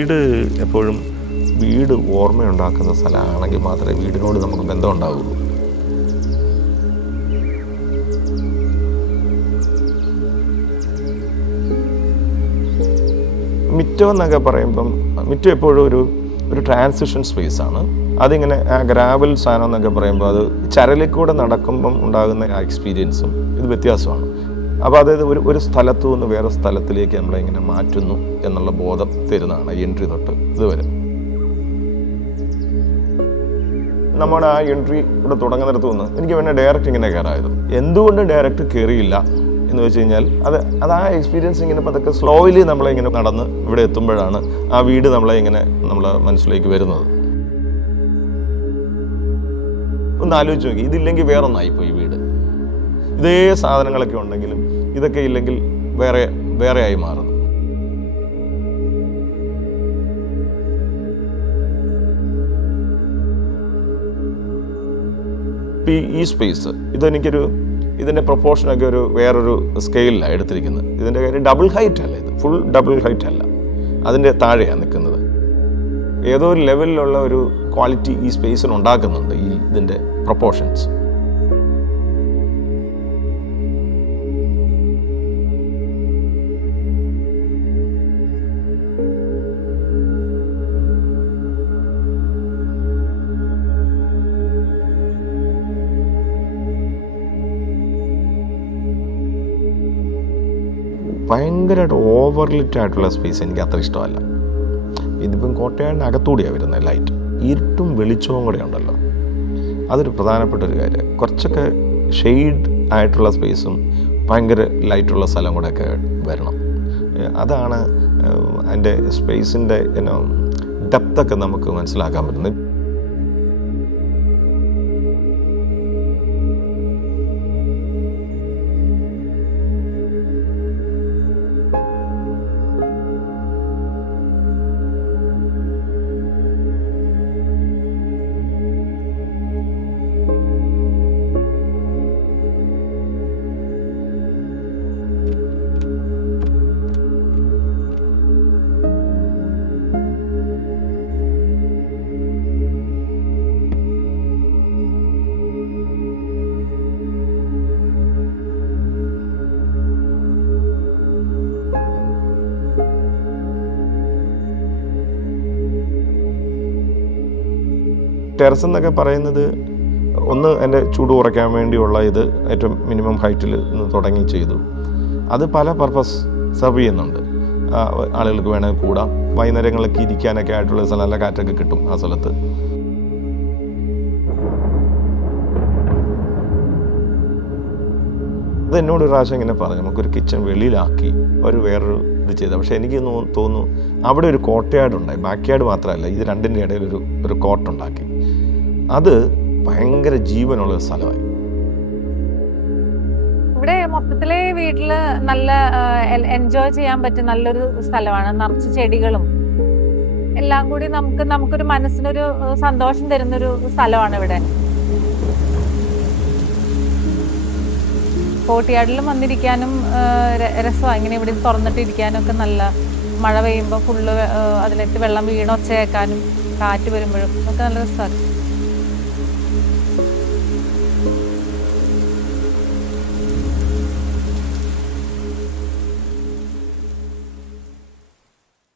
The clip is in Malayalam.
വീട് എപ്പോഴും വീട് ഓർമ്മയുണ്ടാക്കുന്ന സ്ഥലമാണെങ്കിൽ മാത്രമേ വീടിനോട് നമുക്ക് ബന്ധം ഉണ്ടാവുള്ളൂ. മിറ്റം എന്നൊക്കെ പറയുമ്പം മിറ്റം എപ്പോഴും ഒരു ട്രാൻസിഷൻ സ്പേസാണ്. അതിങ്ങനെ ആ ഗ്രാവൽ സാധനം എന്നൊക്കെ പറയുമ്പോൾ അത് ചരലിൽ കൂടെ നടക്കുമ്പം ഉണ്ടാകുന്ന ആ എക്സ്പീരിയൻസും ഇത് വ്യത്യാസമാണ്. അപ്പോൾ അതായത് ഒരു സ്ഥലത്തു നിന്ന് വേറെ സ്ഥലത്തിലേക്ക് നമ്മളിങ്ങനെ മാറ്റുന്നു എന്നുള്ള ബോധം തരുന്നതാണ് എൻട്രി തൊട്ട് ഇതുവരെ. നമ്മുടെ ആ എൻട്രി ഇവിടെ തുടങ്ങുന്നിടത്തു നിന്ന് എനിക്ക് പിന്നെ ഡയറക്റ്റ് ഇങ്ങനെ കയറായത്. എന്തുകൊണ്ട് ഡയറക്റ്റ് കയറിയില്ല എന്ന് വെച്ച് കഴിഞ്ഞാൽ അത് ആ എക്സ്പീരിയൻസ് ഇങ്ങനെ പതുക്കെ സ്ലോയിലി നമ്മളിങ്ങനെ നടന്ന് ഇവിടെ എത്തുമ്പോഴാണ് ആ വീട് നമ്മളെ മനസ്സിലേക്ക് വരുന്നത്. ഒന്ന് ആലോചിച്ച് നോക്കി, ഇതില്ലെങ്കിൽ വേറൊന്നായിപ്പോയി വീട്. ഇതേ സാധനങ്ങളൊക്കെ ഉണ്ടെങ്കിലും ഇതൊക്കെ ഇല്ലെങ്കിൽ വേറെ ആയി മാറുന്നു. ഈ സ്പേസ് ഇതിൻ്റെ പ്രൊപ്പോർഷനൊക്കെ വേറൊരു സ്കെയിലാണ് എടുത്തിരിക്കുന്നത്. ഇതിൻ്റെ കാര്യം ഡബിൾ ഹൈറ്റ് അല്ല, ഇത് ഫുൾ ഡബിൾ ഹൈറ്റ് അല്ല, അതിൻ്റെ താഴെയാണ് നിൽക്കുന്നത്. ഏതോ ഒരു ലെവലിലുള്ള ഒരു ക്വാളിറ്റി ഈ സ്പേസിന് ഉണ്ടാക്കുന്നുണ്ട് ഇതിൻ്റെ പ്രൊപ്പോർഷൻസ്. ഭയങ്കരമായിട്ട് ഓവർലിറ്റ് ആയിട്ടുള്ള സ്പേസ് എനിക്ക് അത്ര ഇഷ്ടമല്ല. ഇതിപ്പം കോട്ടയാടിന് അകത്തൂടിയാണ് വരുന്നത് ലൈറ്റ്. ഇരുട്ടും വെളിച്ചവും കൂടെ ഉണ്ടല്ലോ, അതൊരു പ്രധാനപ്പെട്ട ഒരു കാര്യം. കുറച്ചൊക്കെ ഷെയ്ഡ് ആയിട്ടുള്ള സ്പേസും ഭയങ്കര ലൈറ്റുള്ള സ്ഥലം കൂടെയൊക്കെ വരണം. അതാണ് അതിൻ്റെ സ്പേസിൻ്റെ ഡെപ്തൊക്കെ നമുക്ക് മനസ്സിലാക്കാൻ പറ്റുന്നത്. ടെറസ് എന്നൊക്കെ പറയുന്നത് ഒന്ന് എൻ്റെ ചൂട് കുറയ്ക്കാൻ വേണ്ടിയുള്ള ഇത് ഏറ്റവും മിനിമം ഹൈറ്റിൽ നിന്ന് തുടങ്ങി ചെയ്തു. അത് പല പർപ്പസ് സെർവ് ചെയ്യുന്നുണ്ട്. ആളുകൾക്ക് വേണമെങ്കിൽ കൂടാം, വൈകുന്നേരങ്ങളിലൊക്കെ ഇരിക്കാനൊക്കെ ആയിട്ടുള്ള സ്ഥലം, നല്ല കാറ്റൊക്കെ കിട്ടും ആ സ്ഥലത്ത്. അത് എന്നോട് ഒരു പ്രാവശ്യം ഇങ്ങനെ പറഞ്ഞു, നമുക്കൊരു കിച്ചൺ വെളിയിലാക്കി വേറൊരു ഇത് ചെയ്ത. പക്ഷേ എനിക്ക് തോന്നുന്നു അവിടെ ഒരു കോട്ടയാടുണ്ടായി, ബാക്ക് യാർഡ് മാത്രമല്ല, ഇത് രണ്ടിൻ്റെ ഇടയിൽ ഒരു കോട്ടുണ്ടാക്കി. അത് ഭയങ്കര ജീവനുള്ള സ്ഥലമായി. ഇവിടെ മൊത്തത്തിലെ വീട്ടില് നല്ല എൻജോയ് ചെയ്യാൻ പറ്റിയ നല്ലൊരു സ്ഥലമാണ്. നിറച്ച് ചെടികളും എല്ലാം കൂടി നമുക്കൊരു മനസ്സിനൊരു സന്തോഷം തരുന്നൊരു സ്ഥലമാണ് ഇവിടെ. കോട്ടയാടിലും വന്നിരിക്കാനും രസമാണ്. ഇങ്ങനെ ഇവിടെ തുറന്നിട്ടിരിക്കാനും ഒക്കെ നല്ല, മഴ പെയ്യുമ്പോൾ ഫുള്ള് അതിലേക്ക് വെള്ളം വീണ ഒച്ച കേൾക്കാനും കാറ്റ് വരുമ്പോഴും ഒക്കെ നല്ല രസമാണ്.